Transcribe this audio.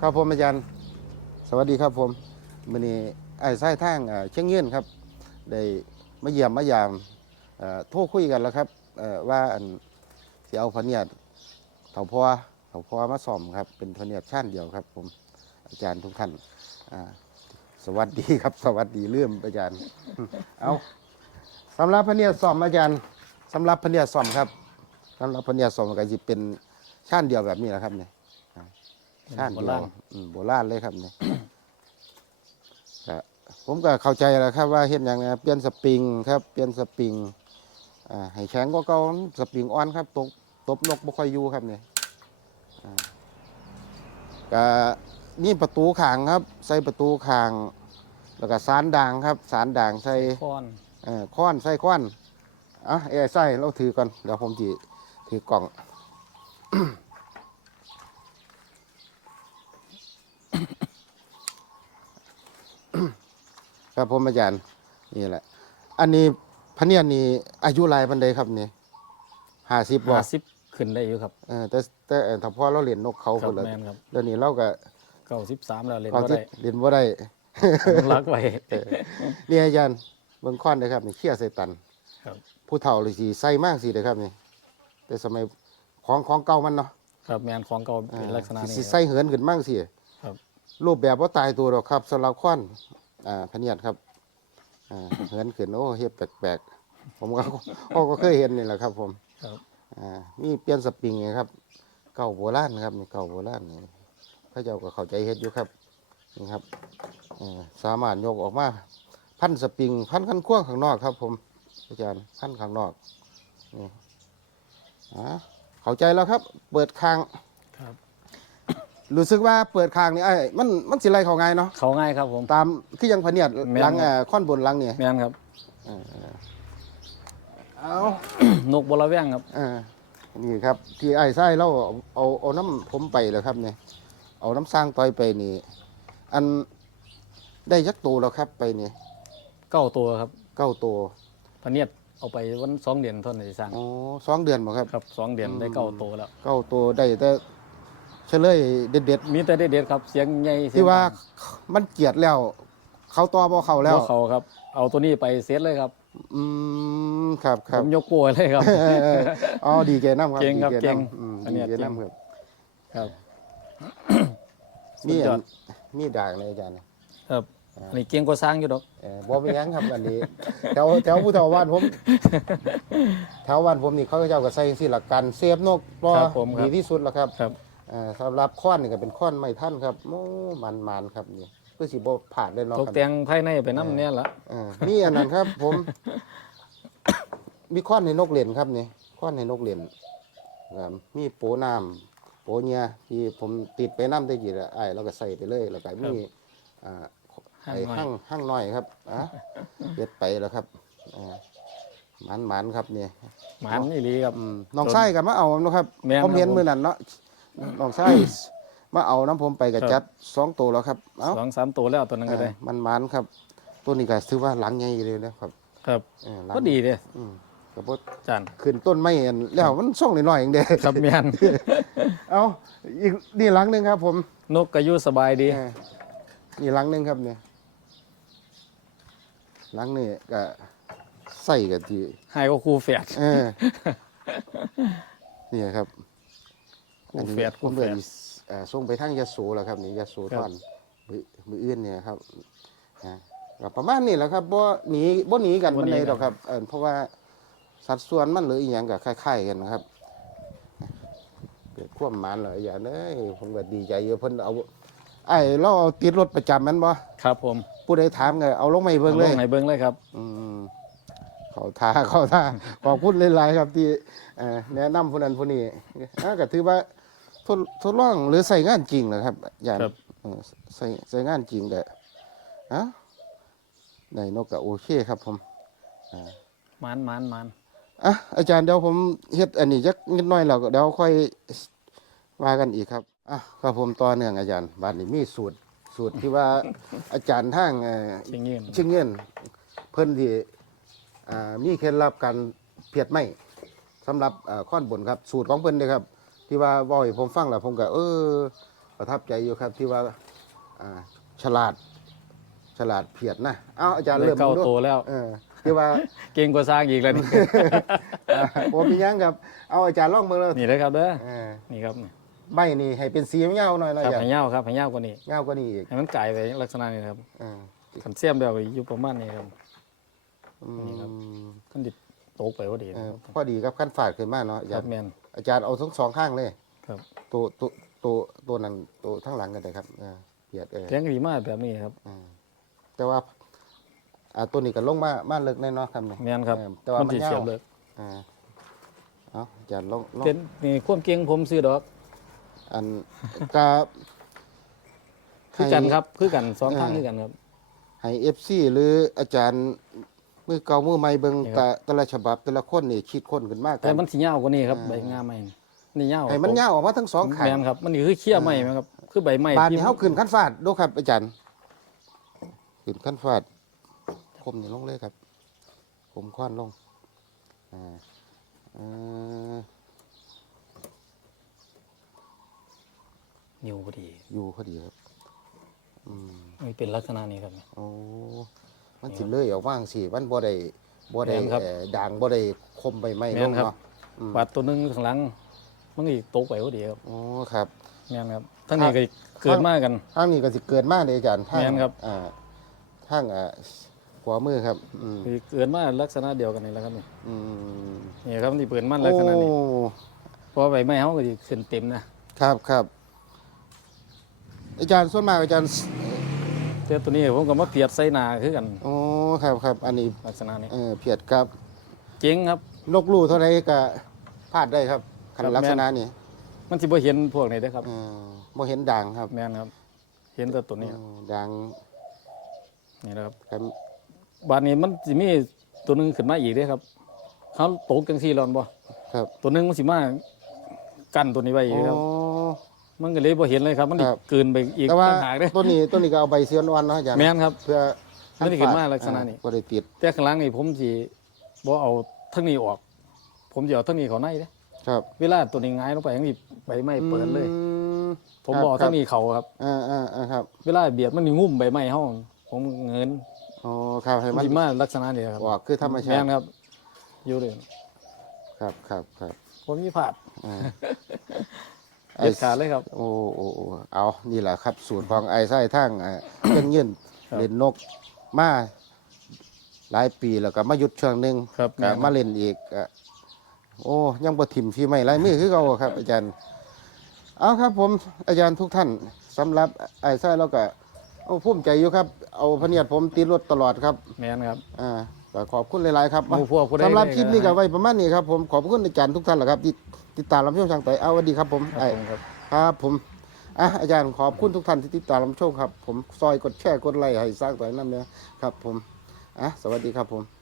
ครับผมอาจารย์ สวัสดีครับผมวันนี้ไอ้ไส้ทางเอ่อเชียงยืนครับ ได้มาเยี่ยมมายามโทรคุยกันแล้วครับว่าอันสิเอาพเนียดเถาพัวเถาพัวมาซ่อมครับ เป็นพเนียดชาติเดียวครับ ผมอาจารย์ทุกท่านสวัสดีครับ สวัสดีเลื่อมอาจารย์ เอาสำหรับพเนียดซ่อมอาจารย์สำหรับพเนียดซ่อมครับสำหรับพเนียดซ่อมก็จะเป็นชาติเดียวแบบนี้แหละครับเนี่ย ชาติโบเดียราวณอืมโบราณเลยครับเนี่ยก็ผมก็เข้าใจแล้วครับว่าเห็นอย่างไงเปลี่ยนสปริงครับเปลี่ยนสปริงอ่าให้แข็งก็เก่าสปริงอ่อนครับตกตบนกบ่ค่อยอยู่ครับเนี่ยอ่าก็นี่ประตูขางครับ ใส่ประตูขาง แล้วก็สารด่างครับ สารด่างใส่ค้อนเอ่อค้อนใส่ค้อนอะเอ้ยใส่เราถือก่อนเดี๋ยวผมจีถือกล่อง ครับผมอาจารย์นี่แหละ อันนี้พะเนียนนี่อายุหลายปันใดครับนี่ห้าสิบบ่ห้าสิบขึ้นได้อยู่ครับเออแต่แต่เอ่อถ้าพ่อเราเรียนนกเขาครัคบนละแมนครับเดี๋ยวนี้เราก็เก้าสิบสามแล้วเล่นเอาก็ที่ได้เรียนว่าได้รักไว้ นี่อาจารย์เบิ่งค้อนนะครับนี่เขี้ยใส่ตันครับ ผู้เฒ่าเลยสิใส่มากสิเลยครับนี่แต่สมัยของของเก่ามันเนาะ ครับแมนของเก่าอ่าเป็นลักษณะสินี้สิคใส่รับ เหินขึ้นมากสิครับ รูปแบบว่าตายตัวหรอกครับสำหรับค้อน อ่าพะเนียดครับอ่าเหินขึ้นโอ้เฮ็ดแปลกๆ ผมก็ผมก็เคยเห็นนี่แหละครับ ผมครับ อ่ามีเปลี่ยนสปริงไงครับ เก่าโบราณครับนี่เก่าโบราณนี่พระเจ้าก็เข้าใจเฮ็ดอยู่ครับนี่ครับอ่าสามารถยกออกมา พันสปริง พันขั้นขั้วางข้างนอกครับ ผมอาจารย์พันข้างนอกนี่อ่าเข้าใจแล้วครับ เปิดคางค รับรู้สึกว่าเปิดคางนี่ไอ้มันมันสิไรเขาง่ายเนาะเขาง่ายครับผม ตามคือยังพะเนียดแม่น หลังครับเอ่อข้อนบนหลังนี่แมนครับ เอานกบลาแวงครับ อ่านี่ครับ ที่ไอ้ไส้เราเอาเอาเอาน้ำผมไปเลยครับเนี่ยเอาน้ำสร้างต่อยไปนี่ อันได้ยักษ์โตแล้วครับไปนี่เก้าตัวครับเก้าตัวพะเนียดเอาไปวันสองเดือนเท่านั้นสิสร้างอ๋อสองเดือนบ่ครับ ครับสองเดือนได้เก้าตัวแล้ว เก้าตัวได้แต่ เฉลยเด็ดมีแต่เด็ดๆครับเสียงใหญ่ๆเสียงที่ว่าดังมันเกลียดแล้ว เขาต่อบ่เขาแล้วพกเขาครับ เอาตัวนี้ไปเซตเลยครับอืมครับคผรับมยกโป้เลยครับ เออเอออ๋อดีเจน้ำครับเก่งครับดีจเก่งน้ำอืมอันเนี้ดียเจน้ำครับครับมีสุดยอัอดนมีด่างเลยอาจารย์ ครับอันนี้เก่งกว่าสร้างอยู่ดอก เออบ่เป็นหยังครับอันนี้ แถวแถวผู้แถวบ้านผมแถวบ้านผมนี่เขาเจ้าก็ใส่สิหลักการเซฟนกบ่ครับผมครับ ดีที่สุดแล้วครับ ครับเอ่อสำหรับค้อนนี่ก็เป็นค้อนไม้ท่านครับโอ้มันมันๆครับนี่เพื่อสิบ่ผาดได้เนาะตกครับแต่งภายในไปน้ำเนี่ยละเออมีอันนั้นครับ ผม มีค้อนให้นกเหรียญครับนี่ค้อนให้นกเหรียญครับมีโปน้ำโปเนียที่ผมติดไปน้ำได้กี่ละไอ้ายเราก็ใส่ไปเลยแล้วก็มีอ่าไอ้ห้างห้างน้อยครับอะเย็ดไปแล้วครับอ่ามันมันๆครับนี่ หมันนี่ดีครับ อืมน้องไส้กันมาเอาเนาะครับแม่นผมเห็นครับผม มือนั่นเนาะ น้องไส้มาเอาน้ำผมไปกับครับจัดสองตัวแล้วครับเอ้าสองสามตัวแล้วตัวนั้นก็ได้เออมันมันๆครับ ตัวนี้ก็ถือว่าหลังใหญ่เลยนะครับ ครับเออหลังก็ดีเลยอืมกับพดจานขึ้นต้นไม้อันแล้วมันส่งน้อยๆเองเด้ครับเมียนเอาอีกนี่หลังหนึงครับ ผม นกกระยุสบายดีเออนี่หลังหนึงครับเนี่ยหลังนี่ก็ใส่กันที่ให้ก็ครูแฝดเออนี่ครับ คู่แฝดคุคู่ณแฝเบิดร์นส่งไปทางยะโสแล้วครับนี่ยะโสครับตอนมือมืออื่นเนี่ยครับนะก็ประมาณนี้แหละครับบ่หนีบ่หนีกันปานใดดอกครับเออเพราะว่าสัดส่วนมันหรืออีหยังก็คล้ายๆกันนะครับเกิดความหมานเลยอย่างเอ้ยผมก็ดีใจอยู่เพิ่นเอาไอ้เราเอาติดรถประจำแมันบ่ครับ ผม ผู้ใดถามก็เอาลงมาให้เบิ่งเลยอาให้เบิ้งเลยครับ อืม เขาท่าเขาท่าขอบคุณหลายๆครับที่เอ่อแนะนำผู้นั้นผู้นี้อ่าก็ถือว่าทดทดลองหรือใส่งานจริงนะครับ อย่างครับเออใส่ใส่งานจริงแต่อะในนกก็โอเคครับผมหมันหมันหมันอะอาจารย์เดี๋ยวผมเฮ็ดอันนี้จักนิดหน่อยแล้วก็เดี๋ยวค่อยว่ากันอีกครับอะครับผมต่อเนื่องอาจารย์บ้านนี้มีสูตรสูตรที่ว่าอาจารย์ทางเอ่อเชียงยืนเชิงเงินเพิ่นที่ อ่ามีเคล็ดลับการเพียดไม้สำหรับอ่าข้อนบนครับ สูตรของเพิ่นเลยครับ ที่ว่าเว้าให้ผมฟังแล้วผมก็เออ ประทับใจอยู่ครับที่ว่าอ่าฉลาด ฉลาดเพียรนะเอาอาจารย์เลยเริ่มเก้าดูโตแล้ว เออที่ว่า เก่งกว่าสร้างอีกแล้วนี่อ่าโอ้มีหยังครับ เอาอาจารย์ลองมือเลยนี่เลยครับเด้อเออนี่ครับนี่ใบนี่ให้เป็นสีเงาๆหน่อยคนะรับอาจารให้ย์ยาวครับให้ยาวกว่านี้เงากว่านี้อีกให้มันไก่ไปลักษณะนี้ครับเออขันเสียมแบบอยู่ประมาณนี้ครับ อืนี่ครับ มขันดิตกไปพอดีเอนะอครับพอดีครับขั้นฝาดขึ้นมาเนาะอาคจารัรบย์แมนอาจารย์เอาทั้งสองข้างเลยครับตัวตัวตัวตัวนั้นตัวทั้งหลังกันเลยครับเออเพียรเออเลี้ยงดีมากแบบนี้ครับเออแต่ว่าอ่าตัวนี้ก็ลงมามาเลิกแน่เนอนครับนี่แมนครับเออแต่ว่ามันมันสิยาเสียววเลยอ่าเอาอาจารย์ลองลองเป็นนี่ความเก่งผมซื้อดอกอันกา คือกันครับ คือกันสองเออทางคือกันครับให้เอฟซีหรืออาจารย์ มือเก่ามือใหม่เบิ่งนี่ครัแต่บแต่ละฉบับแต่ละคนนี่คิดคนขึ้นมากแต่มันสิยาวกว่านี้ครับเออใบงาใหม่นี่ยาวให้มันยาวออกมาทั้งสองข้างแมนครับ มันนี่คือเขี้ยใหม่ไหมครับ คือใบไม้บานที่นี้เฮาขึ้นขั้นฟาดดูครับอาจารย์ขึ้นขั้นฟาดคมนี่ลงเลยครับคมคว้านลงอ่าเอ่อนิ้วพอดีอยู่พอดีครับอืมมันเป็นลักษณะนี้ครับ โอ้ มันสิเลยออกว่างสิมันบ่ได้บ่ได้แม่นครับ เอ่อด่างบ่ได้คมใบไม้แม่ลนงครับเนาะอืมบาดตัวหนึงข้างหลังมันก็อีกตกไปพอดีครับโอ้ครับ แม่นครับทั้งนี้ก็เกิดมากัน ทางนี้ก็สิเกิดมาเลยอาจารย์ทางแม่นครับ อ่าทางอ่าขวามือครับ อืมคือเกิดมาลักษณะเดียวกันนี่แหละครับนี่อืมนี่ครับนี่เปิดมันลักษณะนี้โอ้เพราะว่าใบไม้เขาก็สิขึ้นเต็มนะครับครับอาจารย์ส่วนมากอาจารย์ แต่ตัวนี้ผมก็มาเปรียบใส่หนาคือกันโอ้ครับครับอันนี้ลักษณะนี้เออเพียดครับ เจ๋งครับ นกลู่เท่าไรก็พลาดได้ครับคันครับลักษณะนี้มันสิบ่เห็นพวกนี้เด้อครับ เออบ่เห็นด่างครับแม่นครับ เห็นแต่ตัวนี้เออด่างนี่นะครับครับบานนี้มันสิมีตัวหนึงขึ้นมาอีกเด้อครับเขาตกจังซี่ร้อนบ่ครับตัวหนึงมันสิมากั้นตัวนี้ไว้อีกครับ อ๋อ มันก็เลยบ่เห็นเลยครับ มันอีคกรับ เกินไปอีกแต่ว่าต่างหากเด้อต้นนี้ต้นนี้ก็เอาใบเสียนอ่อนเนาะอาจารย์แม่นครับ เพื่อไม่ได้ขึ้นมาลักษณะนี้ อ่าบ่ได้ติดแต่ข้างหล่างนี่ผมสิบ่เอาทั้งนี้ออก ผมจะเอาทั้งนี้เข้าในเด้อครับเวลาตัวนี้หงายลงไปทั้งนี้ใบไม้เปิดเลย อืมผมครับบอกครับทั้งนี้เขาครับ อ่าอ่าอ่าครับเวลาเบียดมันนี่งุ่มใบไม้เฮาผมเงินอ๋อครับให้มัมันนสิมาลักษณะนี้ครับออกคือธรรมชาแม่ตินครับ อยู่เลยครับครับครับผมมีผาดอ่า เด็ดขาดเลยครับ โอ้โอ้โอ้เอานี่แหละครับ สูตรของไอ้ไส้ทั้งอ่าเครื่องยื่นครับเล่นนกมาหลายปีแล้วก็มาหยุดช่วงหนึ่งครับก็แม่นมาเล่นอีกอะโอ้ยังบ่ถิ่มฟีไม่ลายมือคือเก่าครับ อาจารย์ เอาครับ ผมอาจารย์ทุกท่านสำหรับไอ้ไส้เราก็เอาภูมิใจอยู่ครับ เอาพะเนียดผมติดรถตลอดครับแม่นครับ อ่า ก็ขอบคุณหลายๆครับหมู่พวกผู้ใด สำหรับได้คลิปนี้ก็ก็ไว้ประมาณนี้ครับผมขอบคุณอาจารย์ทุกท่านแหละครับที่ติดตามรับชมทางไต่เอาสวัสดีครับผมครับไอ้ผมครับ ครับผมอะอาจารย์ขอบคุณทุกท่านที่ติดตามรับชมครับ ผมซอยกดแชร์กดไลค์ให้สร้างต่อยน้ำเนี่ยครับ ผมอะสวัสดีครับผม